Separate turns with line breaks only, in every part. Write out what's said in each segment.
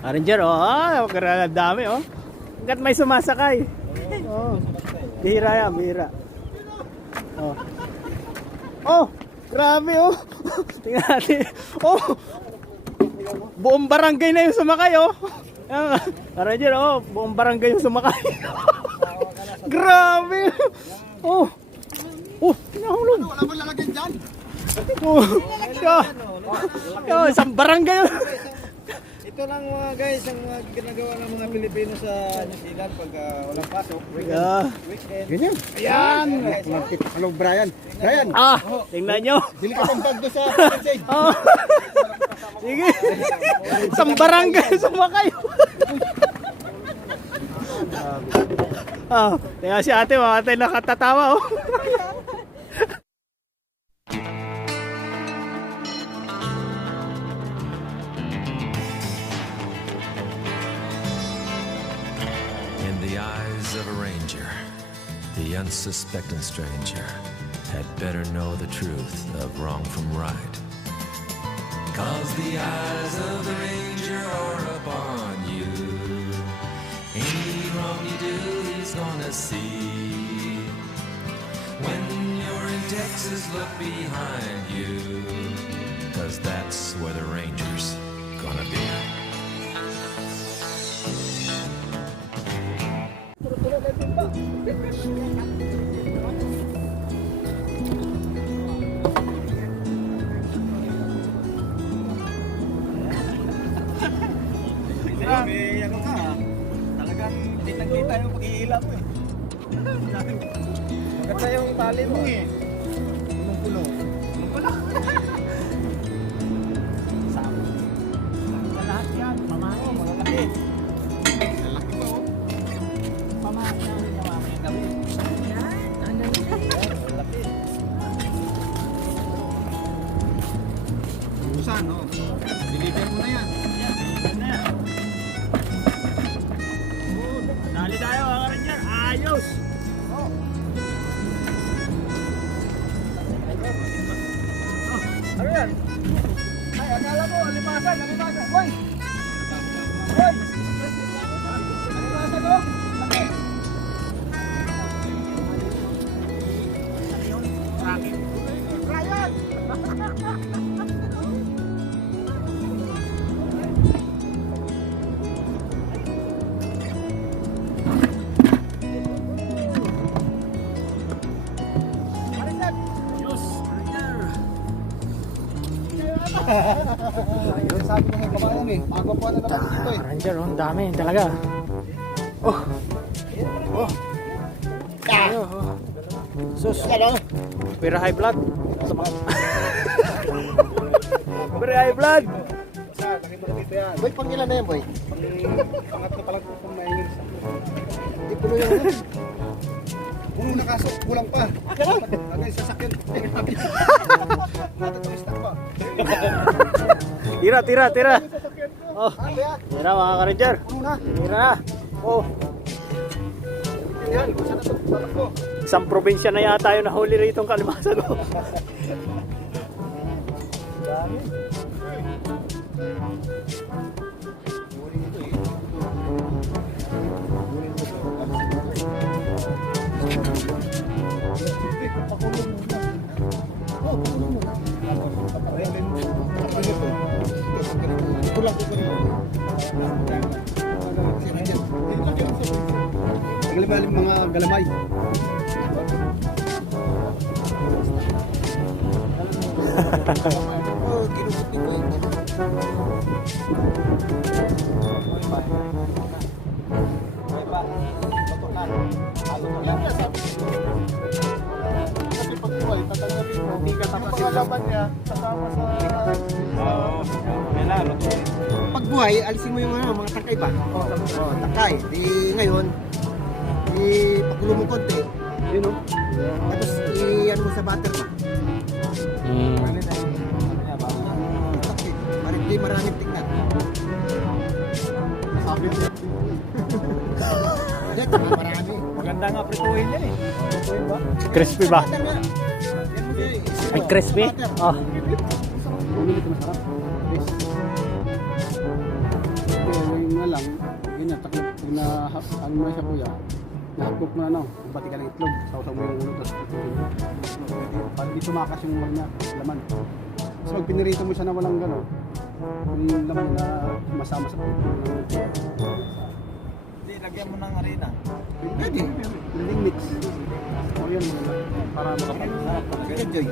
Ranger, oh, ah, grabe dami, oh. Hanggat may sumasakay. Oh. Bihira yan, bihira. Oh. Oh, grabe, oh. Tingnan natin. Oh. Buong barangay na yung sumakay, oh. Yan, Ranger, oh, buong barangay yung sumakay. grabe. Oh. Oh, pinahulog.
Wala mo lalagyan dyan.
Oh. Isang barangay. Oh.
Ito lang mga guys, ang mga ginagawa ng mga Pilipino sa New Zealand pag ah, walang pasok.
Yeah.
Weekend.
Ganyan.
Ayan!
Hello, Brian. Brian,
Ah, tingnan nyo.
bili ka pang bag doon sa.
Oh. Sige. Isang barangay sumakay. ah, tingnan si ate, mga ate nakatatawa oh.
The unsuspecting stranger had better know the truth of wrong from right. Cause the eyes of the ranger are upon you. Any wrong you do, he's gonna see. When you're in Texas, look behind you. Cause that's where the ranger's gonna be.
Grabe, ano ka ha? Talagang kitang-kita yung pag-iila mo eh. Maganda yung tali mo eh. Magawa na naman dito eh.
Ranger, oh, ang dami talaga. Oh. Oh. Ayo, oh. Sus.
Ano?
Pero high blood. Sa mga... Pero high blood.
Isa, laki mo na dito yan.
Boy, pang ilan na yan, boy?
Pangatlo pa lang po kung maingin sa.
Hindi puno yung ano.
Puno na kaso, kulang pa. Ano yung sasakyan? Natin tulis na pa.
Tira, tira, tira. Oh.
Kaya?
Tira mga ka-ranger.
Na.
Na. Oh.
Yan, na tatakbo.
Isang probinsya na yata yung nahuli rito ang kalimasan ko.
Kulang ko. Galamay mga galamay.
Oh, ginubot ni boy.
Kasi pag buhay, tatanggapin mo. Hindi ka tapos yung laman niya, kasama sa...
Oo. Kailan,
Pag buhay, alisin mo yung ano, mga takay ba? Oh, oh takay. Di ngayon, di pakulo mo konti.
Yun o.
Tapos i ano mo sa butter ba?
Hmm.
Takay. Para hindi maraming tingnan.
Sabi
marami.
Maganda nga prituhin yan eh. Prituhin ba?
Crispy ba? Ay, crispy? Oh.
Ulit masarap.
Yung
pag na, ano mo na siya kuya, nahapok mo na ano, bati ka ng itlog, sausaw mo yung ulo, tapos para di tumakas yung ano niya, laman. Tapos pag pinirito mo siya na walang gano, yung laman na masama sa puto.
Hindi, lagyan mo ng arena.
Pwede, building mix. Yun, mga para makapag-sarap talaga.
Enjoy.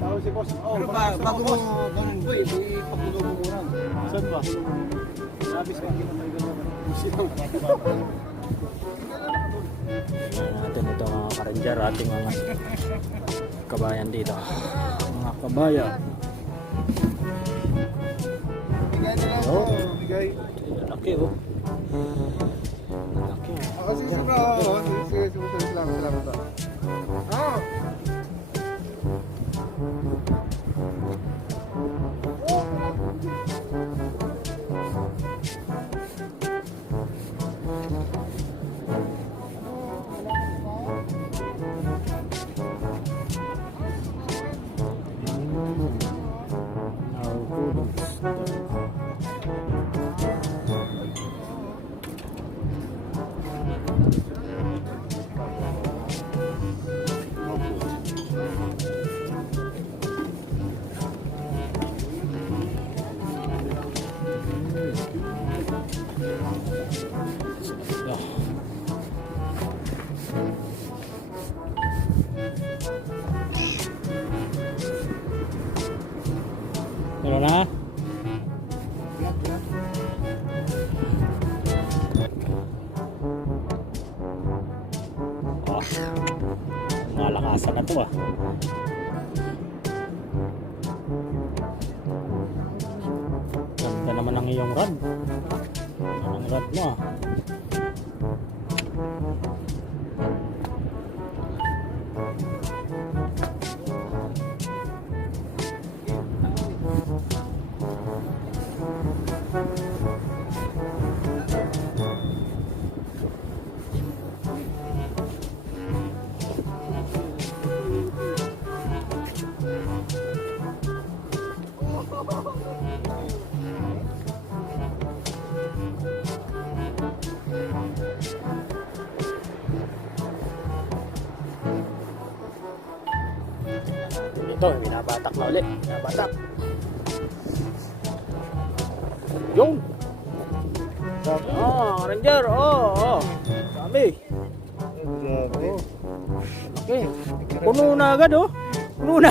Tawag si boss, oh,
Pero ba, bago mo ganun boy, ipakulo mo muna.
Saan ba? Sabi sa akin na may gano'n.
Tingnan natin ito mga ka-ranger, ating mga kabayan dito. Mga kabayan.
Nila
Oh.
ako. Bigay.
Laki oh.
Sige. Salamat, salamat. Ah.
Pero na? Oh, malakasan na to ah. Ulit. Binabatak. Yun! Ah, Ranger! Oh, oh. Dami.
Grabe.
Okay. Puno na agad oh. Puno na.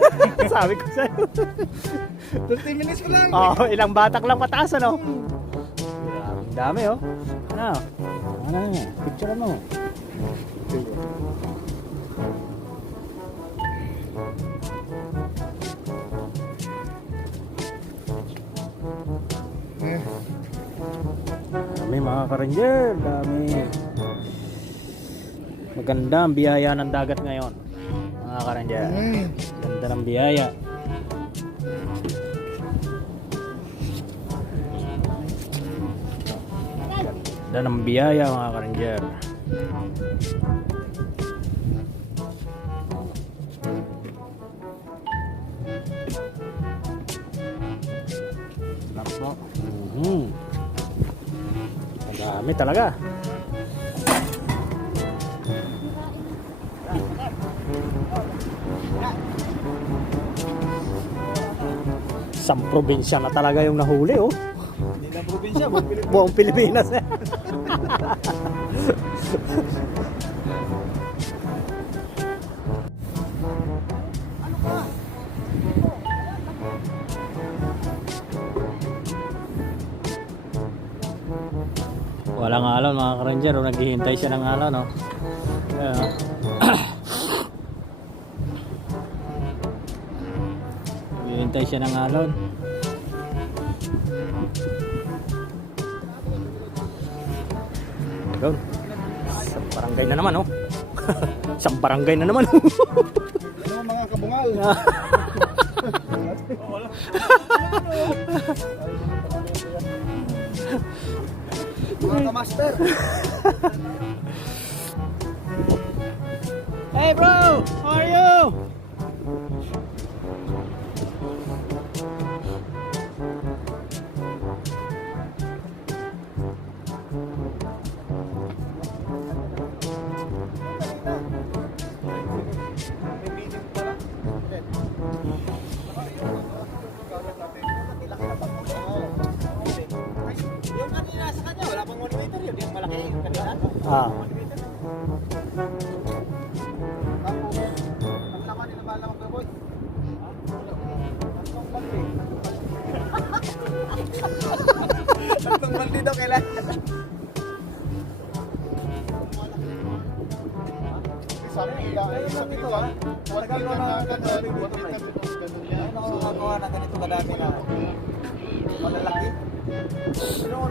Sabi ko sa'yo.
30 minutes ko lang.
Oh, ilang batak lang pataas ano? Ang dami oh. Ano? Ano yan? Picture mo. Mga ka-ranger, dami. Maganda ang biyaya ng dagat ngayon. Mga ka-ranger. Ganda ng biyaya. Ganda ng biyaya mga ka-ranger. Dami talaga. Isang probinsya na talaga yung nahuli oh.
Hindi na probinsya, buong Pilipinas.
Buong Pilipinas. Ka-ranger. oh. Naghihintay siya ng alon. No? Naghihintay siya ng alon. Yun. Isang barangay na naman, oh. Isang barangay na naman, oh.
Ano mga kabungal? Mga kamaster.
Hey, bro! How are you? Ah.
Tatlong balde daw kailangan. Sabi nila, ay sa dito ha. Matagal mo na ganun. Ano ang nakagawa na ganito kadami na malalaki? Ano.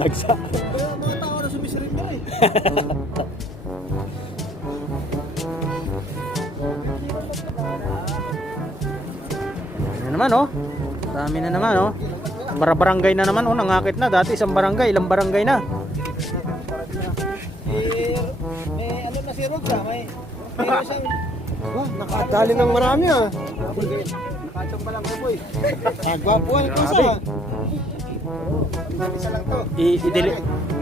Dagsa.
Kaya mga tao na sumisirin niya eh.
Ano naman oh. Dami na naman oh. Barabarangay na naman oh, nangakit na. Dati isang barangay, ilang barangay na.
Eh, may ano na si Rob ah, may
Oh, nakadali ng marami ah.
nakachong pa lang ko boy.
Agwapuan ko sa.
Isa lang to.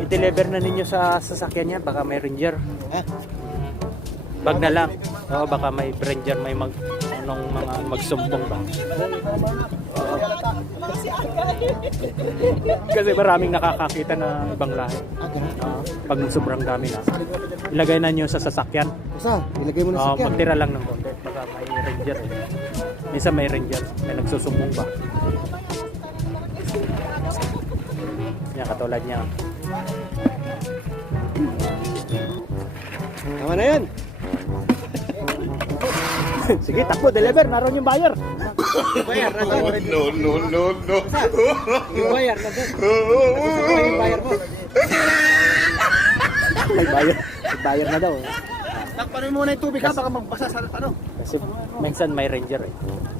I-deliver na ninyo sa sasakyan niya. Baka may ranger.
Ha?
Bag na lang. Oo, baka may ranger, may mag anong mga magsumbong ba. Kasi maraming nakakakita na ibang lahi.
Ah.
Oo, pag sobrang dami na. Ilagay na nyo sa sasakyan.
Sa, ilagay mo na sa kyan.
magtira lang ng konti. Baka may ranger. Eh. Minsan may ranger. May nagsusumbong ba. Yan, katulad niya.
Tama na yan.
Sige, takbo, deliver. Naroon yung buyer.
Bayar na doon.
No, no, no, no.
Yung bayar na doon. Ano yung bayar mo?
May buyer. May buyer na daw.
Takpanin mo muna yung tubig ha, baka magbasa sa ano.
Kasi minsan may ranger eh.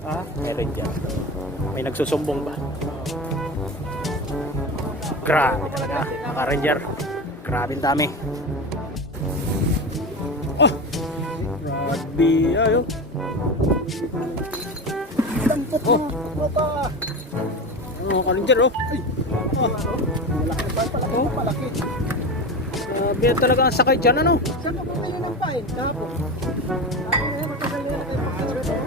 Ha?
May ranger. May nagsusumbong ba? Grabe talaga. Mga ranger. Grabe ang dami. Oh! Grabe. Ayo.
Mo, tropa.
Ano ka ranger oh. Ay.
Oh, malaki pa pala, oh, malaki.
Grabe talaga ang sakay dyan ano.
Saan mo bumili ng pain? Kahapon. Na matagal na.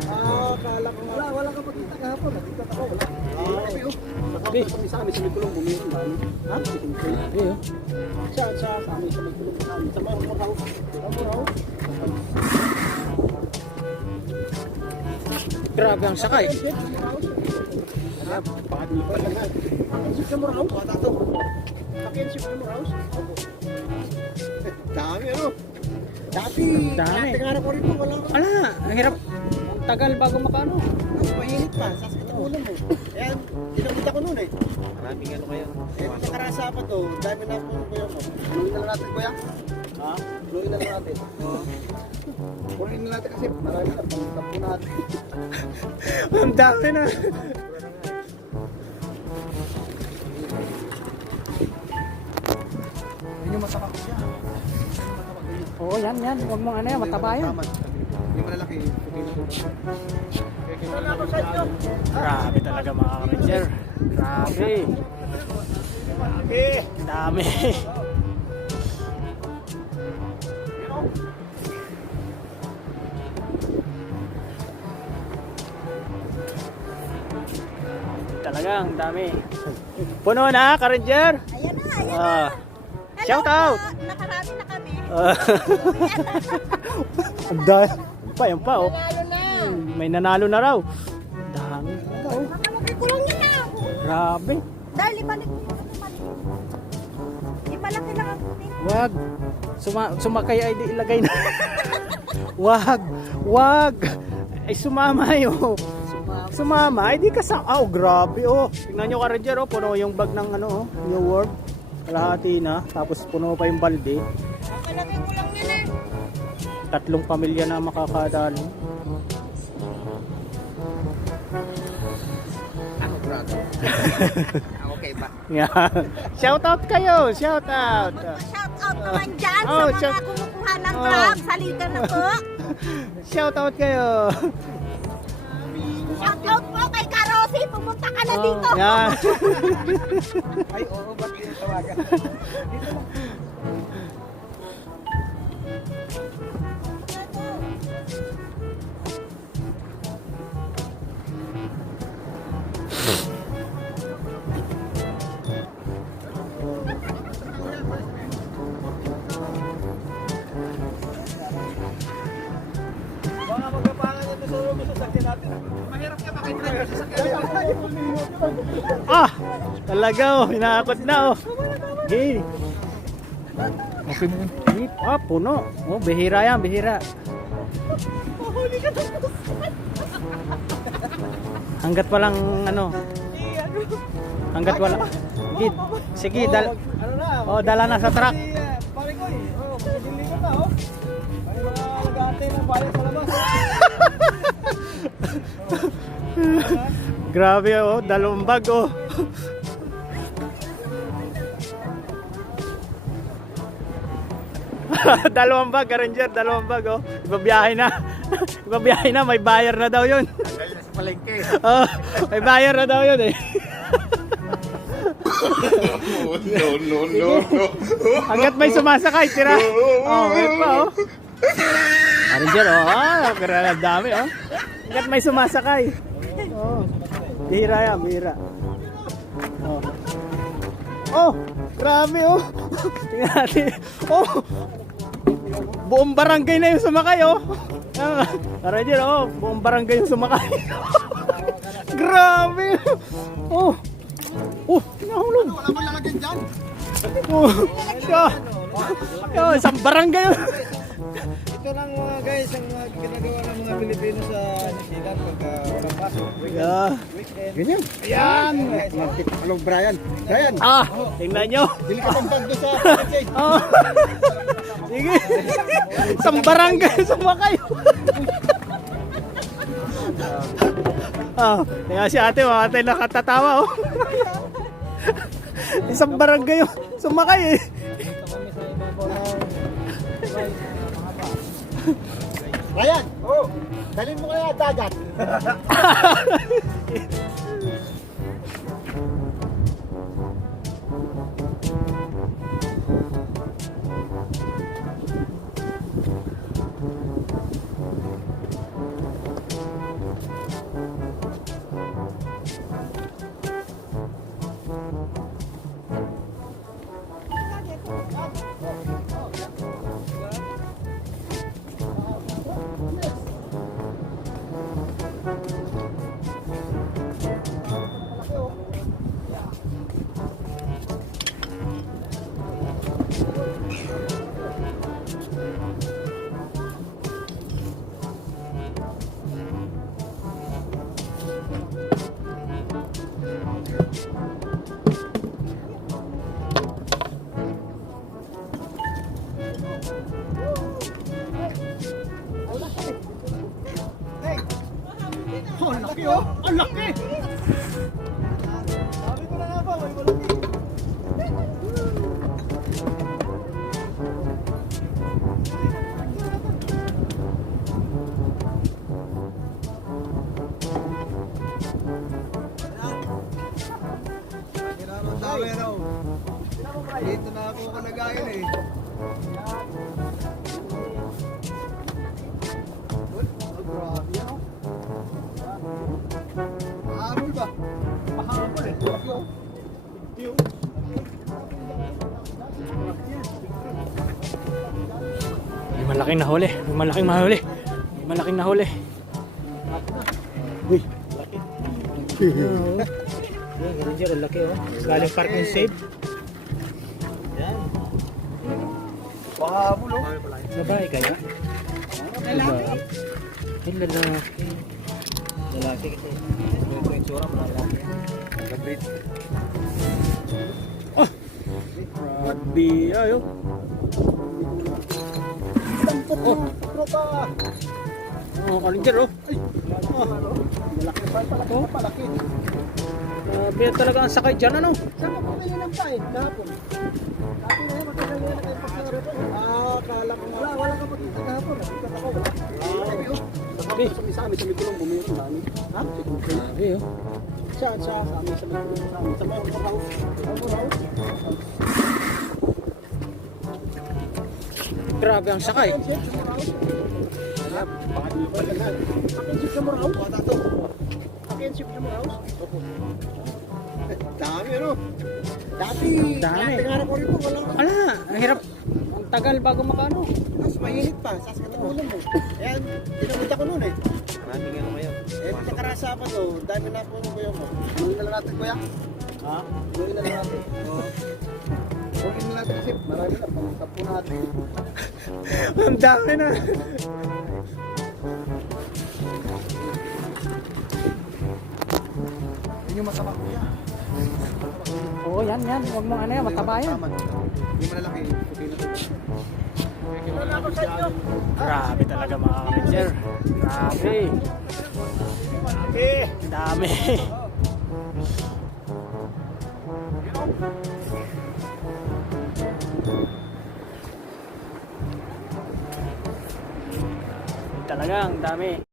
Ah, kala ko wala, wala ka pagkita kahapon. Nakita ako, wala. Ah, okay, oh.
Okay.
Sa amin sa may kulong bumili ng Ha?
Grabe oh.
Sa, sa, sa amin sa may kulong sa amin. Sa mga muraw. Sa muraw.
Grabe ang sakay.
Bakit hindi pa lang ha? Sa muraw. To. Pakinsip sa muraw.
Dami ano.
Dati,
Dami.
tinatingarap ko rin po, wala ka.
Ala, ang hirap. Ang tagal bago makano.
Mas mainit pa, sasakit ang ulo mo. Kaya, dinamit ako noon eh.
Maraming ano kayo.
Eh, kung nakarasapan to, dami na po kuya mo. Luin na lang natin, kuya. Ha? Luin na lang natin. Oo. Purihin na natin kasi marami na pang po natin.
ang dami na. Oo, yan, yan. Huwag mong ano yan, mataba yan.
Yung malalaki.
Grabe talaga mga ranger. Grabe.
Grabe.
Dami. Talaga, ang dami. Puno na, ka-ranger.
Ayan na, ayan
Ah,
na. Hello
shout out. Ang dami. Pa, yan pa, oh. May nanalo na raw. Dami. Oh,
Makalagay ko lang yan na.
grabe.
Dahil ibalik mo. Imalaki lang ang kunin.
Wag. Suma sumakay ay di ilagay na. wag. Wag. Ay sumama yo. Sumama. Ay di ka sa... Oh, grabe oh. Tingnan nyo ka Ranger oh. Puno yung bag ng ano oh. New World. Kalahati na. Tapos puno pa yung balde.
Makalagay ko lang yan eh.
Tatlong pamilya na makakadali.
Ano brother? okay ba?
Yan. Shout out kayo. Shout out.
Shout out naman dyan
Oh,
sa mga kumukuha ng
Oh.
crab. Salita na po.
Shout out kayo.
Shout out kasi pumunta ka na
oh, dito. Yan.
Ay, oo, ba't yung tawagan?
Dito lang. Mahirap ka makita sa sakyan.
Ah! Talaga oh, hinakot na oh. Hey.
Okay mo.
Ah, puno. Oh, bihira yan, bihira. Hanggat walang ano. Hanggat wala. Sige, sige dal
Ano na?
oh, dala na sa truck.
Pare ko eh. Oh, pagkakilin ko na oh. May mga nag-aantay ng bayan sa labas.
Grabe oh, dalawang bag oh. dalawang bag, Ranger, dalawang bag oh. Ibabiyahe na. Ibabiyahe na, may bayar na daw 'yun.
sa palengke.
Oh, may bayar na daw 'yun eh.
no, no, no, no.
Hanggat may sumasakay, tira. Oh, may pa oh. Ranger oh, ah, grabe ang dami oh. Hanggat may sumasakay. Oh. Bihira yan, bihira. Oh. Oh, grabe oh. Tingnan natin. Oh. Buong barangay na yung sumakay oh. Ah, Ranger oh, buong barangay yung sumakay. grabe. Oh. Oh, nahulog.
Wala man lalagyan dyan.
Oh, yeah. Oh, isang barangay.
Ito lang mga guys, ang mga ginagawa ng mga Pilipino sa New Zealand pagka walang pasok.
Yeah.
Weekend.
Ganyan.
Ayan!
Hello, Brian. Brian,
Ah, tingnan nyo.
dili ka pang bag doon sa palengke.
Oh. Sige. Isang barangay sumakay. Ah, kaya si ate, mga ate nakatatawa oh. Isang barangay yung sumakay eh.
Ryan! Oh! Dalhin mo kaya dagat.
malaking nahuli. May malaking mahuli. May malaking nahuli. Uy, laki. Yan, Ranger, ang laki oh. Galing park and save.
Pahabol oh.
Babae kaya? Lalaki. Ay, lalaki.
Lalaki kasi. Ito yung tsura, lalaki. Gabit.
Grabe, ayo.
Oh, tropa.
Oh, Ranger oh.
Malaki pa pala. Oh, palaki.
Grabe talaga ang sakay dyan ano.
Saan ka pumili ng pain kahapon? Dati na yun, matagal na yun na kayo pagkara po. Ah, kala ko. Wala, wala ka makita kahapon. Nakita ako. Wala. Sabi ko.
Okay. Sa isa amin sa may tulong bumili ng dami.
Ha?
Grabe oh.
Saan sa sa amin sa may tulong sa amin. Sa mga kapang.
Ako raw.
Grabe ang sakay.
To. Dami ano? Dati,
Dami.
tingnan ko rito, walang
Ala, ang hirap. tagal bago makano.
Mas mainit pa, sasakitin ulo mo. Ayan, tinamit ako noon eh.
Maraming ano ngayon.
Eh, nakaraan Sabado, dami na po yung kuya mo. Gawin na lang natin kuya.
Ha?
Gawin na lang natin. Oo. Gawin na natin kasi marami na, pangutap po natin.
Ang dami na.
Yun yung masama kuya.
Oo, yan, yan. Huwag mong ano yan, mataba yan.
Hindi malalaki, puti na ito.
Grabe talaga mga ka-ranger. Grabe. Grabe. Dami. Talaga, ang dami.